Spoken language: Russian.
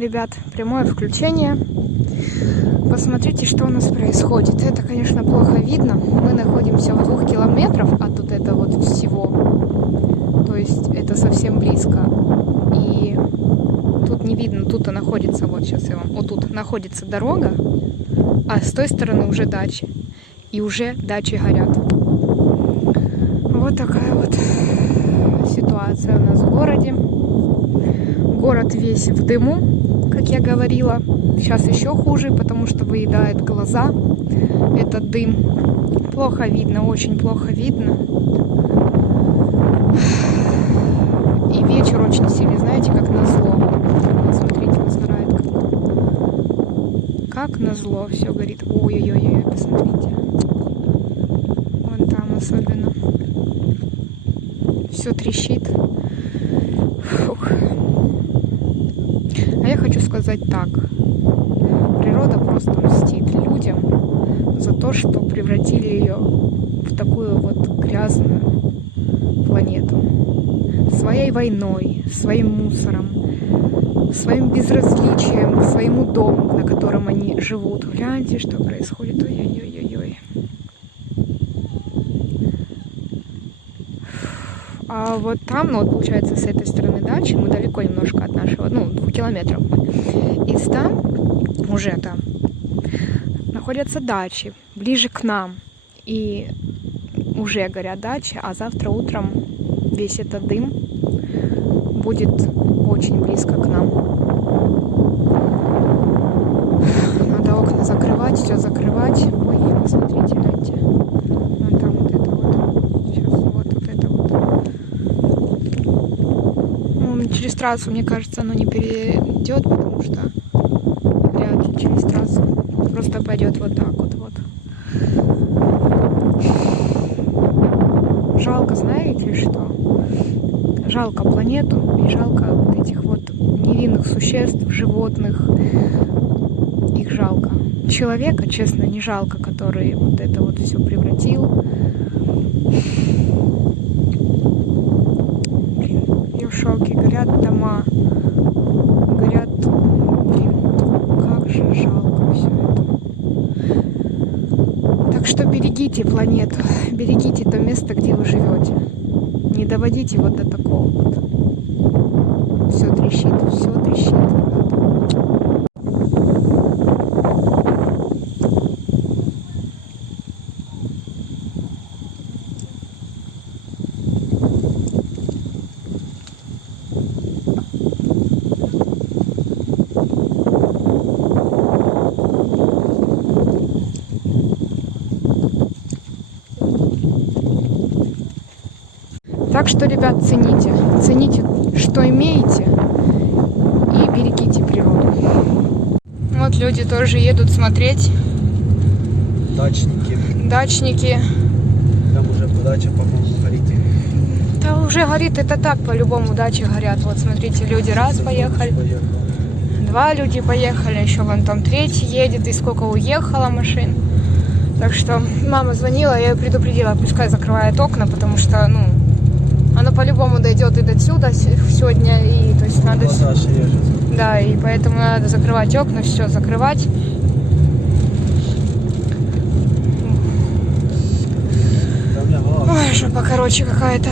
ребят, прямое включение. Посмотрите, что у нас происходит. Это, конечно, плохо видно. Мы находимся в 2 километрах от вот этого вот всего. То есть это совсем близко. И тут не видно, тут находится, вот сейчас я вам, вот тут находится дорога, а с той стороны уже дачи. И уже дачи горят. Вот такая вот ситуация у нас в городе. Город весь в дыму, как я говорила. Сейчас еще хуже, потому что выедает глаза этот дым. Плохо видно, очень плохо видно. И вечер очень сильный, знаете, как назло. Вот смотрите, сгорает как назло, все горит. Ой-ой-ой, посмотрите. Вон там особенно. Все трещит. Фух. А я хочу сказать так. Природа просто мстит людям за то, что превратили ее в такую вот грязную планету. Своей войной, своим мусором, своим безразличием к своему дому, на котором они живут. Гляньте, что происходит. Ой-ой-ой-ой. А вот там, ну вот получается с этой стороны дачи, мы далеко немножко от нашего, 2 километров. И там, уже там, находятся дачи, ближе к нам. И уже горят дачи, а завтра утром весь этот дым будет очень близко к нам. Надо окна закрывать, все закрывать. Ой, смотрите, гляньте. Вон там вот это вот. Сейчас вот это вот. Ну, через трассу, мне кажется, оно не перейдет, потому что вряд ли через трассу. Просто пойдет вот так вот. Жалко, знаете что? Жалко планету и жалко вот этих вот невинных существ, животных. Их жалко. Человека, честно, не жалко, который вот это вот все превратил. Блин, я в шоке. Горят дома. Горят... Блин, как же жалко все это. Так что берегите планету. Берегите то место, где вы живете. Не доводите вот до такого вот. Все трещит, ребята. Так что, ребят, цените, что имеете, и берегите природу. Вот люди тоже едут смотреть. Дачники. Там уже дача, по-моему, горит. Да уже горит, это так, по-любому дачи горят. Вот смотрите, люди раз поехали, 2 люди поехали, еще вон там 3-й едет, и сколько уехало машин. Так что мама звонила, я ее предупредила, пускай закрывает окна, потому что, оно по-любому дойдет и до сюда сегодня, и то есть надо... Да, и поэтому надо закрывать окна, все закрывать. Ой, жопа, короче, какая-то.